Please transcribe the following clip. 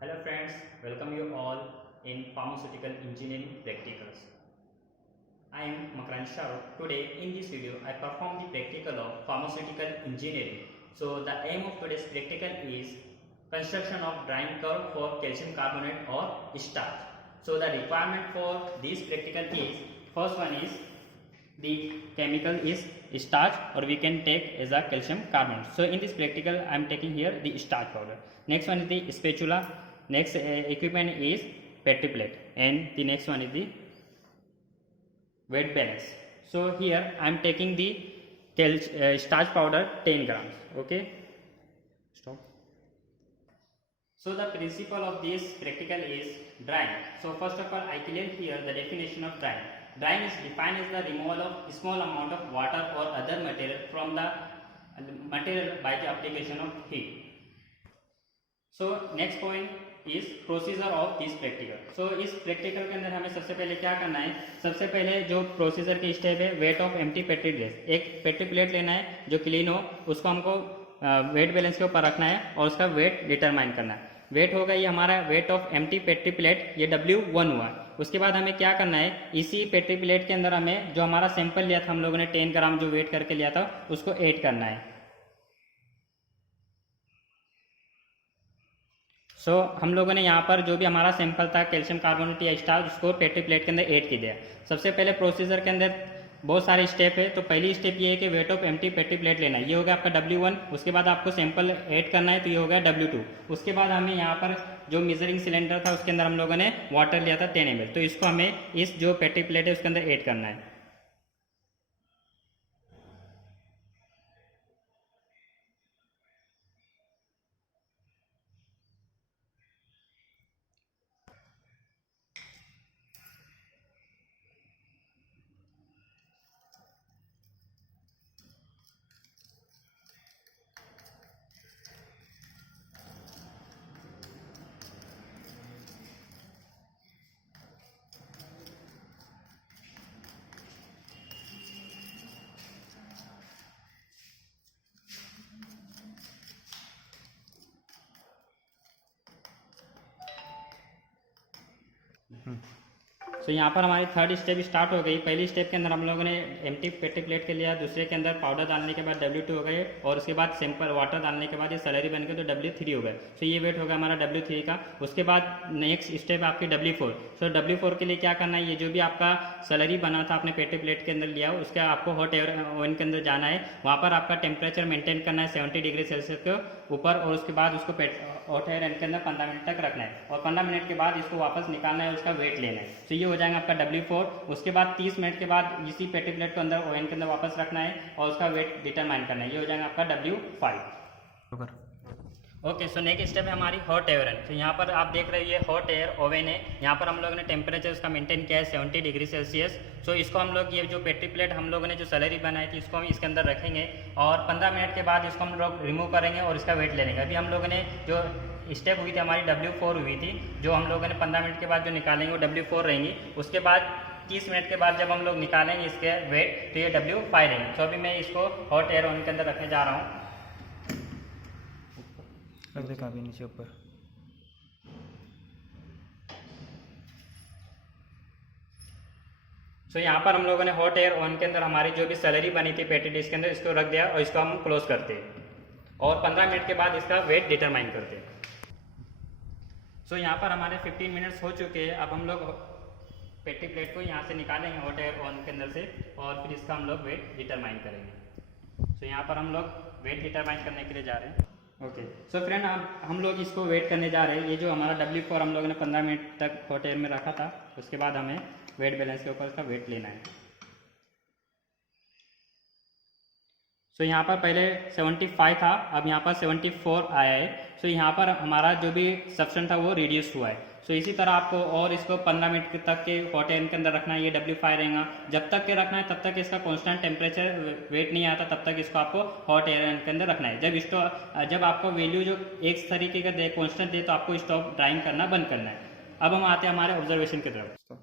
Hello friends, welcome you all in Pharmaceutical Engineering Practicals. I am Makarand Shahrukh. Today in this video I perform the practical of Pharmaceutical Engineering. So the aim of today's practical is construction of drying curve for calcium carbonate or starch. So the requirement for this practical is, first one is the chemical is starch, or we can take as a calcium carbonate. So in this practical I am taking here the starch powder. Next one is the spatula. Next equipment is petri plate, and the next one is the weight balance. So here I am taking the starch powder 10 grams. Okay, stop. So the principle of this practical is drying. So first of all I clear here the definition of drying. Drying is defined as the removal of small amount of water or other material from the material by the application of heat. So next point इस procedure of this practical. सो इस practical के अंदर हमें सबसे पहले क्या करना है, सबसे पहले जो प्रोसीजर की स्टेप है, weight of empty petri dress. एक पेट्री प्लेट लेना है जो क्लीन हो, उसको हमको वेट बैलेंस के ऊपर रखना है और उसका वेट डिटरमाइन करना है. वेट होगा ये हमारा weight of empty petri plate, ये W1 हुआ. उसके बाद हमें क्या करना है, इसी पेट्री प्लेट के अंदर हमें जो हमारा सैंपल लिया था हम लोगों ने 10 ग्राम जो वेट करके लिया था उसको ऐड करना है. सो हम लोगों ने यहाँ पर जो भी हमारा सैंपल था कैल्शियम कार्बोनेट या स्टार्च, उसको पेट्री प्लेट के अंदर ऐड कर दिया. सबसे पहले प्रोसीजर के अंदर बहुत सारे स्टेप है. तो पहली स्टेप ये है कि weight of empty petri plate लेना है, ये हो गया आपका W1. उसके बाद आपको सैंपल ऐड करना है तो ये हो गया W2. उसके बाद हमें यहाँ पर जो मेजरिंग सिलेंडर था उसके अंदर हम लोगों ने वाटर लिया था 10 ml, तो इसको हमें इस जो पेट्री प्लेट है उसके अंदर ऐड करना है. तो यहाँ पर हमारी थर्ड स्टेप स्टार्ट हो गई. पहली स्टेप के अंदर हम लोगों ने एम्प्टी पेट्री प्लेट के लिया, दूसरे के अंदर पाउडर डालने के बाद W2 हो गए, और उसके बाद सैंपल वाटर डालने के बाद ये सैलरी बन गए तो W3 हो गए. तो ये वेट हो गया हमारा W3 का. उसके बाद नेक्स्ट स्टेप आपकी W4. सो W4 के लिए क्या करना है, ये जो भी आपका सैलरी बना था आपने पेट्री प्लेट के अंदर लिया, उसका आपको हॉट एयर ओवन के अंदर जाना है. वहाँ पर आपका टेम्परेचर मेंटेन करना है 70 डिग्री सेल्सियस के ऊपर, और उसके बाद उसको हॉट एयर के अंदर 15 मिनट तक रखना है, और 15 मिनट के बाद इसको वापस निकालना है, उसका वेट लेना है. तो ये हो जाएगा आपका W4. उसके बाद 30 मिनट के बाद इसी पेट्री प्लेट को अंदर ओवन के अंदर वापस रखना है और उसका वेट डिटरमाइन करना है. ये हो जाएगा आपका W5. Okay, so next step है हमारी हॉट एयर. तो यहाँ पर आप देख रहे हो ये हॉट एयर ओवन है. यहाँ पर हम लोगों ने टेम्परेचर उसका मेंटेन किया है 70 डिग्री सेल्सियस. सो इसको हम लोग ये जो पेट्री प्लेट हम लोगों ने जो सैलरी बनाई थी इसको हम इसके अंदर रखेंगे, और 15 मिनट के बाद इसको हम लोग रिमूव करेंगे और इसका वेट ले लेंगे. अभी हम लोगों ने जो स्टेप हुई थी हमारी W4 हुई थी, जो हम लोगों ने 15 मिनट के बाद जो निकालेंगे वो W4 रहेंगी. उसके बाद 30 मिनट के बाद जब हम लोग निकालेंगे इसके वेट तो ये W5 रहेंगे. तो अभी मैं इसको हॉट एयर ओवन के अंदर रखने जा रहा हूँ. नीचे ऊपर. सो यहाँ पर हम लोगों ने हॉट एयर ओवन के अंदर हमारी जो भी सैलरी बनी थी पेट्री डिश के अंदर इसको रख दिया, और इसको हम क्लोज करते हैं और 15 मिनट के बाद इसका वेट डिटरमाइन करते हैं. सो यहाँ पर हमारे 15 मिनट्स हो चुके हैं. अब हम लोग पेट्री प्लेट को यहाँ से निकालेंगे हॉट एयर ओवन के अंदर से, और फिर इसका हम लोग वेट डिटरमाइन करेंगे. सो यहाँ पर हम लोग वेट डिटरमाइन करने के लिए जा रहे हैं. ओके, सो फ्रेंड हम लोग इसको वेट करने जा रहे हैं. ये जो हमारा W4 हम लोगों ने 15 मिनट तक हॉट एयर में रखा था, उसके बाद हमें वेट बैलेंस के ऊपर इसका वेट लेना है. सो यहाँ पर पहले 75 था, अब यहाँ पर 74 आया है. सो यहाँ पर हमारा जो भी सब्सटेंस था वो रिड्यूस हुआ है. सो इसी तरह आपको और इसको 15 मिनट तक के हॉट एयर के अंदर रखना है. ये W5 रहेगा. जब तक के रखना है तब तक इसका कांस्टेंट टेम्परेचर वेट नहीं आता, तब तक इसको आपको हॉट एयर के अंदर रखना है. जब आपको वैल्यू जो एक तरीके का दे कांस्टेंट दे तो आपको स्टॉप ड्राइंग करना बंद करना है. अब हम आते हैं हमारे ऑब्जर्वेशन की तरफ.